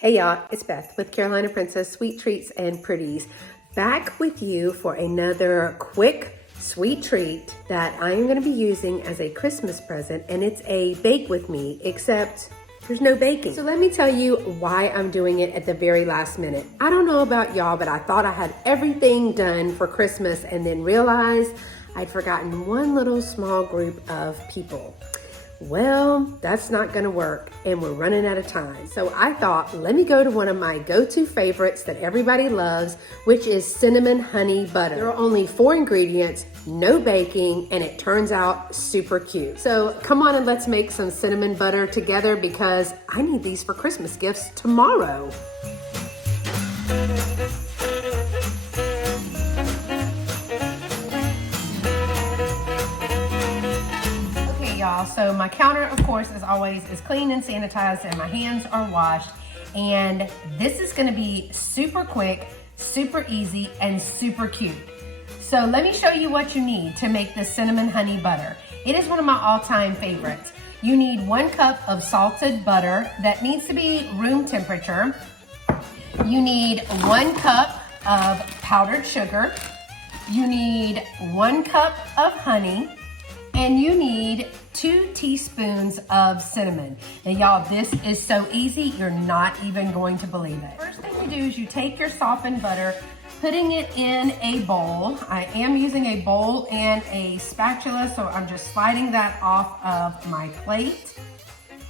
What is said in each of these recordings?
Hey y'all, it's Beth with Carolina Princess Sweet Treats and Pretties, back with you for another quick sweet treat that I am going to be using as a Christmas present, and it's a bake with me, except there's no baking. So let me tell you why I'm doing it at the very last minute. I don't know about y'all, but I thought I had everything done for Christmas and then realized I'd forgotten one little small group of people. Well, that's not gonna work, and we're running out of time. So I thought, let me go to one of my go-to favorites that everybody loves, which is cinnamon honey butter. There are only 4 ingredients, no baking, and it turns out super cute. So come on and let's make some cinnamon butter together because I need these for Christmas gifts tomorrow. Y'all, so my counter, of course, as always, is clean and sanitized and my hands are washed, and this is going to be super quick, super easy, and super cute. So let me show you what you need to make this cinnamon honey butter. It is one of my all-time favorites. You need 1 cup of salted butter that needs to be room temperature. You need 1 cup of powdered sugar. You need 1 cup of honey. And you need 2 teaspoons of cinnamon. And y'all, this is so easy, you're not even going to believe it. First thing you do is you take your softened butter, putting it in a bowl. I am using a bowl and a spatula, so I'm just sliding that off of my plate.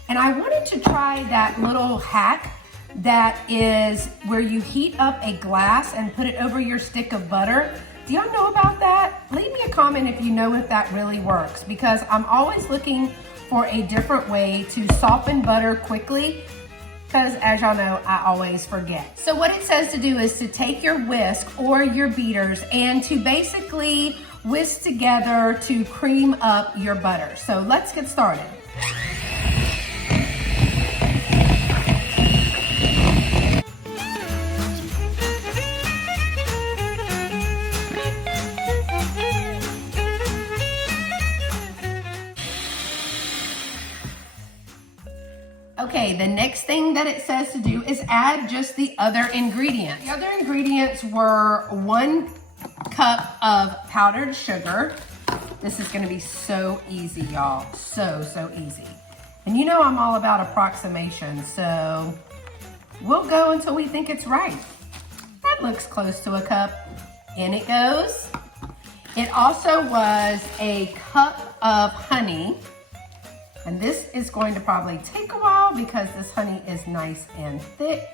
And I wanted to try that little hack that is where you heat up a glass and put it over your stick of butter. Do y'all know about that? Leave me a comment if you know if that really works, because I'm always looking for a different way to soften butter quickly, because as y'all know, I always forget. So what it says to do is to take your whisk or your beaters and to basically whisk together to cream up your butter. So let's get started. Okay, the next thing that it says to do is add just the other ingredients. The other ingredients were 1 cup of powdered sugar. This is gonna be so easy, y'all. So easy. And you know I'm all about approximation, so we'll go until we think it's right. That looks close to a cup. In it goes. It also was a cup of honey. And this is going to probably take a while because this honey is nice and thick.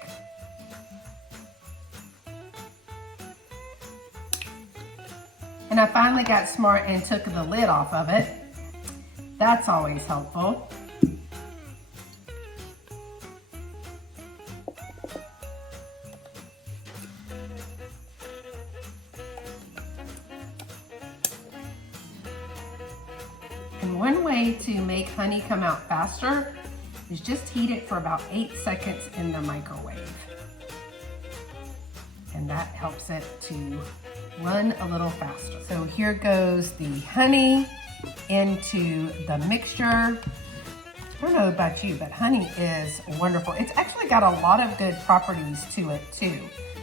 And I finally got smart and took the lid off of it. That's always helpful. And one way to make honey come out faster is just heat it for about 8 seconds in the microwave. And that helps it to run a little faster. So here goes the honey into the mixture. I don't know about you, but honey is wonderful. It's actually got a lot of good properties to it too.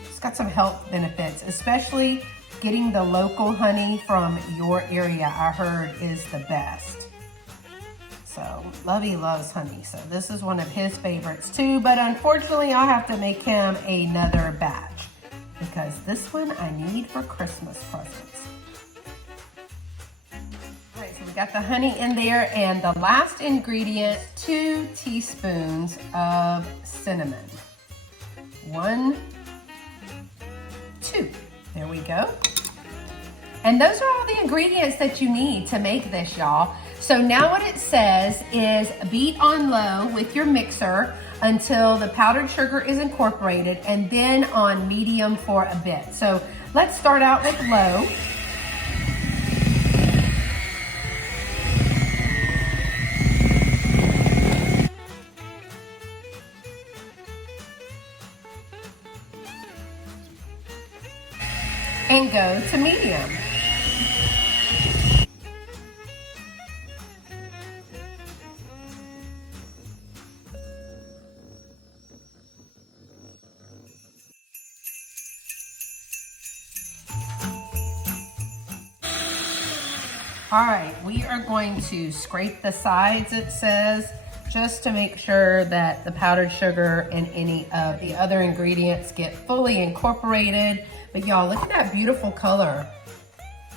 It's got some health benefits, especially getting the local honey from your area, I heard, is the best. So Lovey loves honey, so this is one of his favorites too, but unfortunately I'll have to make him another batch because this one I need for Christmas presents. All right, so we got the honey in there, and the last ingredient, 2 teaspoons of cinnamon. 1, 2, there we go. And those are all the ingredients that you need to make this, y'all. So now what it says is beat on low with your mixer until the powdered sugar is incorporated, and then on medium for a bit. So let's start out with low. And go to medium. All right, we are going to scrape the sides, it says, just to make sure that the powdered sugar and any of the other ingredients get fully incorporated. But y'all, look at that beautiful color.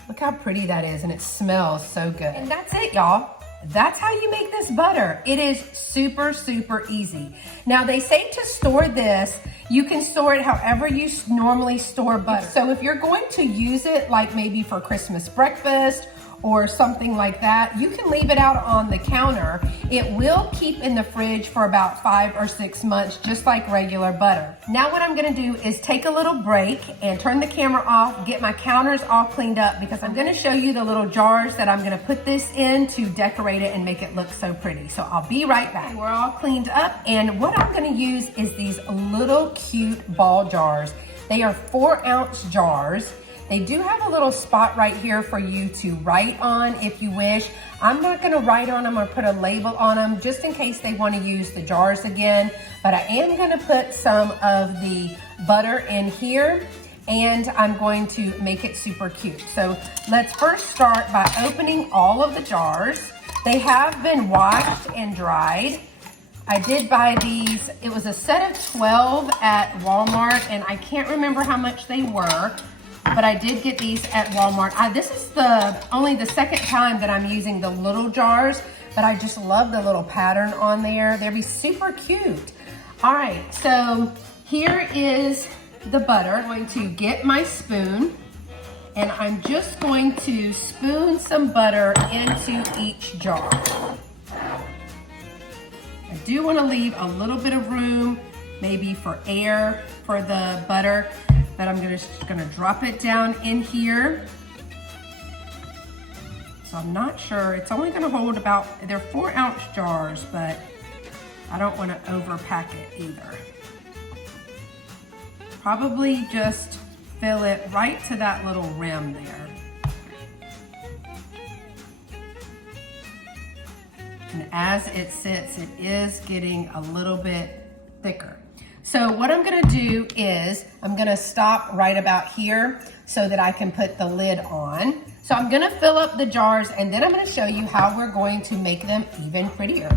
Look how pretty that is, and it smells so good. And that's it, y'all. That's how you make this butter. It is super, super easy. Now, they say to store this, you can store it however you normally store butter. So if you're going to use it, like maybe for Christmas breakfast, or something like that, you can leave it out on the counter. It will keep in the fridge for about 5 or 6 months, just like regular butter. Now what I'm gonna do is take a little break and turn the camera off, get my counters all cleaned up, because I'm gonna show you the little jars that I'm gonna put this in to decorate it and make it look so pretty. So I'll be right back. We're all cleaned up, and what I'm gonna use is these little cute ball jars. They are 4-ounce jars. They do have a little spot right here for you to write on if you wish. I'm not gonna write on them or put a label on them just in case they wanna use the jars again, but I am gonna put some of the butter in here, and I'm going to make it super cute. So let's first start by opening all of the jars. They have been washed and dried. I did buy these. It was a set of 12 at Walmart, and I can't remember how much they were, but I did get these at Walmart. This is only the second time that I'm using the little jars, but I just love the little pattern on there. They'll be super cute. All right, so here is the butter. I'm going to get my spoon, and I'm just going to spoon some butter into each jar. I do want to leave a little bit of room, maybe for air for the butter, but I'm just gonna drop it down in here. So I'm not sure, it's only gonna hold about, they're 4-ounce jars, but I don't wanna overpack it either. Probably just fill it right to that little rim there. And as it sits, it is getting a little bit thicker. So what I'm gonna do is, I'm gonna stop right about here so that I can put the lid on. So I'm gonna fill up the jars, and then I'm gonna show you how we're going to make them even prettier.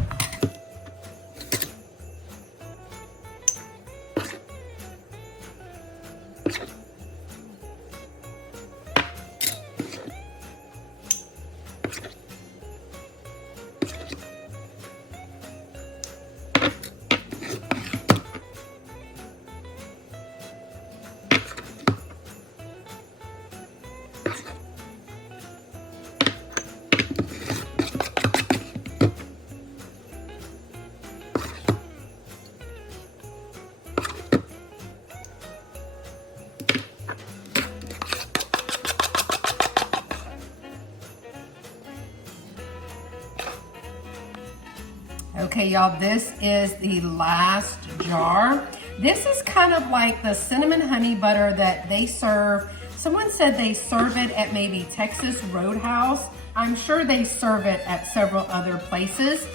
Okay, y'all, this is the last jar. This is kind of like the cinnamon honey butter that they serve. Someone said they serve it at maybe Texas Roadhouse. I'm sure they serve it at several other places.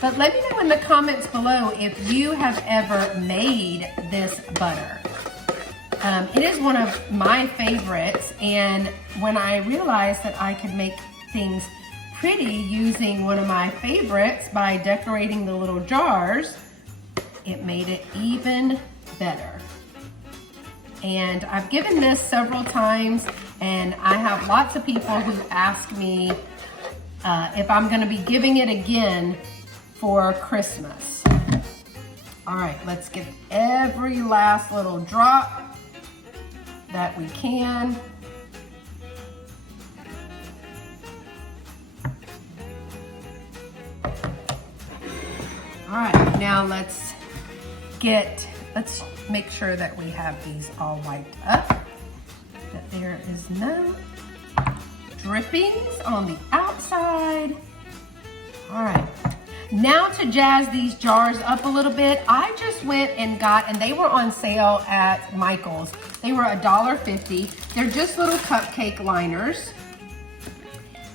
But let me know in the comments below if you have ever made this butter. It is one of my favorites, and when I realized that I could make things pretty using one of my favorites by decorating the little jars, it made it even better. And I've given this several times, and I have lots of people who ask me if I'm gonna be giving it again for Christmas. All right, let's get every last little drop that we can. All right, now let's make sure that we have these all wiped up, that there is no drippings on the outside. All right, now to jazz these jars up a little bit, I just went and got, and they were on sale at Michael's. They were $1.50. They're just little cupcake liners,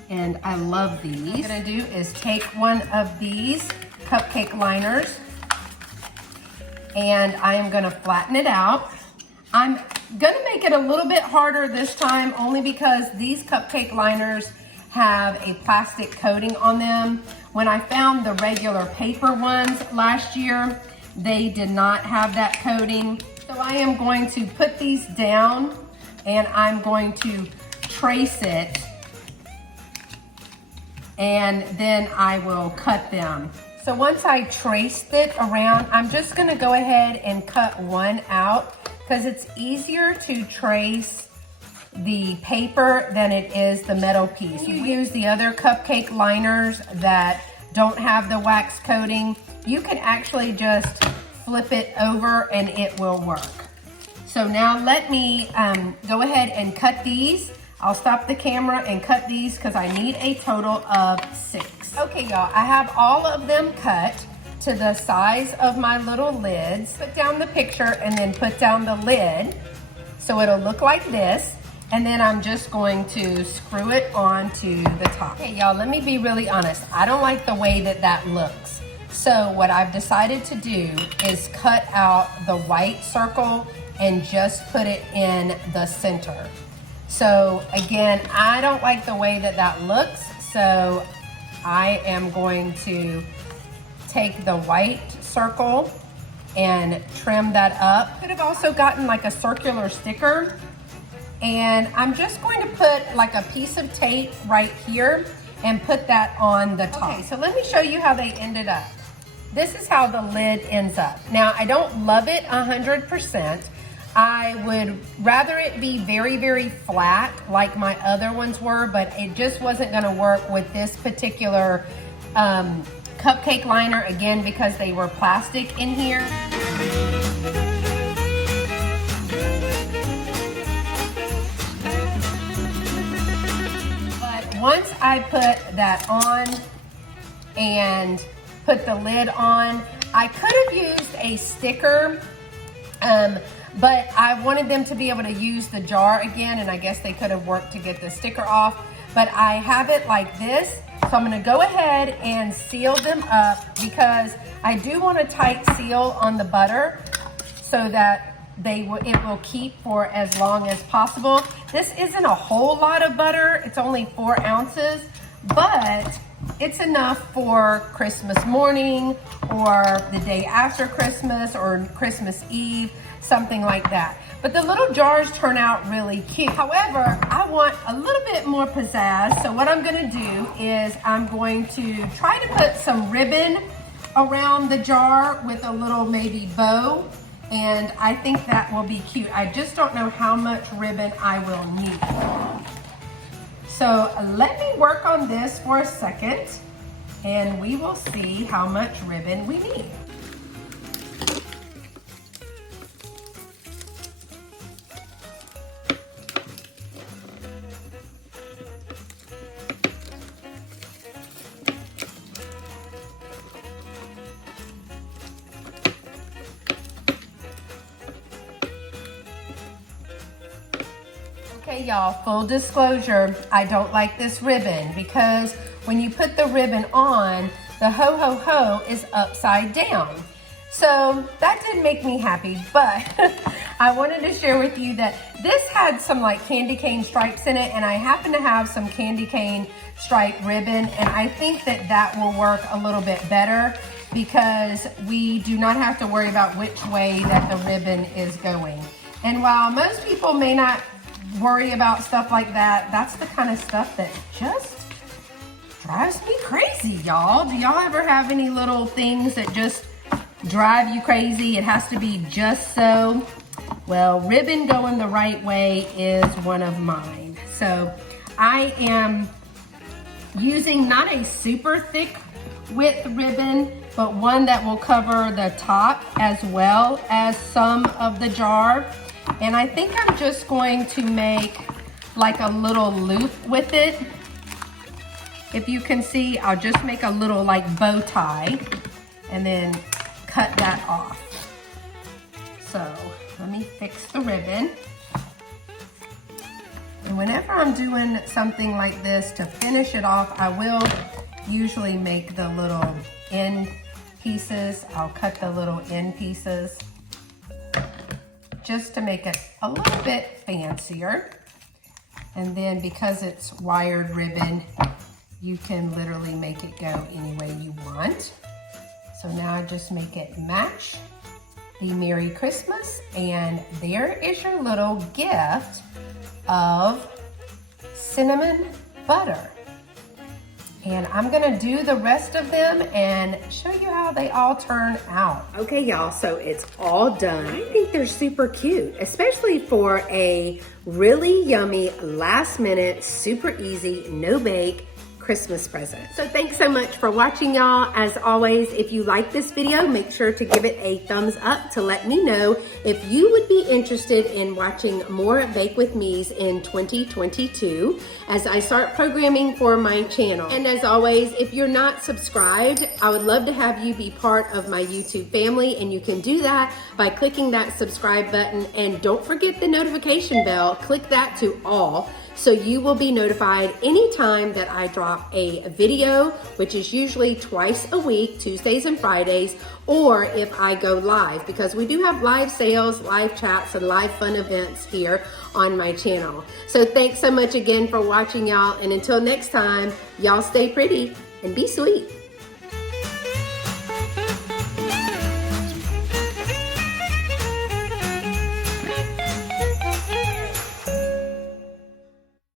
and I love these. What I'm gonna do is take one of these cupcake liners, and I am gonna flatten it out. I'm gonna make it a little bit harder this time, only because these cupcake liners have a plastic coating on them. When I found the regular paper ones last year, they did not have that coating. So I am going to put these down and I'm going to trace it, and then I will cut them. So once I traced it around, I'm just gonna go ahead and cut one out because it's easier to trace the paper than it is the metal piece. You use the other cupcake liners that don't have the wax coating, you can actually just flip it over and it will work. So now let me go ahead and cut these. I'll stop the camera and cut these because I need a total of 6. Okay, y'all, I have all of them cut to the size of my little lids. Put down the picture and then put down the lid so it'll look like this. And then I'm just going to screw it onto the top. Okay, y'all, let me be really honest. I don't like the way that that looks. So what I've decided to do is cut out the white circle and just put it in the center. So again, I don't like the way that that looks, so I am going to take the white circle and trim that up. Could have also gotten like a circular sticker, and I'm just going to put like a piece of tape right here and put that on the top. Okay, so let me show you how they ended up. This is how the lid ends up. Now, I don't love it 100%. I would rather it be very, very flat like my other ones were, but it just wasn't gonna work with this particular cupcake liner, again, because they were plastic in here. But once I put that on and put the lid on, I could have used a sticker, but I wanted them to be able to use the jar again, and I guess they could have worked to get the sticker off, but I have it like this. So I'm gonna go ahead and seal them up because I do want a tight seal on the butter so that it will keep for as long as possible. This isn't a whole lot of butter, it's only 4 ounces, but it's enough for Christmas morning or the day after Christmas or Christmas Eve, something like that. But the little jars turn out really cute. However, I want a little bit more pizzazz, so what I'm gonna do is I'm going to try to put some ribbon around the jar with a little maybe bow, and I think that will be cute. I just don't know how much ribbon I will need. So let me work on this for a second and we will see how much ribbon we need. Okay, y'all, full disclosure, I don't like this ribbon because when you put the ribbon on, the ho ho ho is upside down. So that didn't make me happy, but I wanted to share with you that this had some like candy cane stripes in it, and I happen to have some candy cane stripe ribbon, and I think that that will work a little bit better because we do not have to worry about which way that the ribbon is going. And while most people may not worry about stuff like that, that's the kind of stuff that just drives me crazy, y'all. Do y'all ever have any little things that just drive you crazy? It has to be just so. Well, ribbon going the right way is one of mine. So I am using not a super thick width ribbon, but one that will cover the top as well as some of the jar. And I think I'm just going to make like a little loop with it. If you can see, I'll just make a little like bow tie and then cut that off. So let me fix the ribbon. And whenever I'm doing something like this to finish it off, I will usually make the little end pieces. I'll cut the little end pieces just to make it a little bit fancier. And then because it's wired ribbon, you can literally make it go any way you want. So now I just make it match the Merry Christmas, and there is your little gift of cinnamon butter. And I'm gonna do the rest of them and show you how they all turn out. Okay, y'all, so it's all done. I think they're super cute, especially for a really yummy, last minute, super easy, no bake Christmas present. So thanks so much for watching, y'all. As always, if you like this video, make sure to give it a thumbs up to let me know if you would be interested in watching more Bake With Me's in 2022 as I start programming for my channel. And as always, if you're not subscribed, I would love to have you be part of my YouTube family, and you can do that by clicking that subscribe button, and don't forget the notification bell. Click that to all, so you will be notified anytime that I drop a video, which is usually twice a week, Tuesdays and Fridays, or if I go live, because we do have live sales, live chats, and live fun events here on my channel. So thanks so much again for watching, y'all, and until next time, y'all stay pretty and be sweet.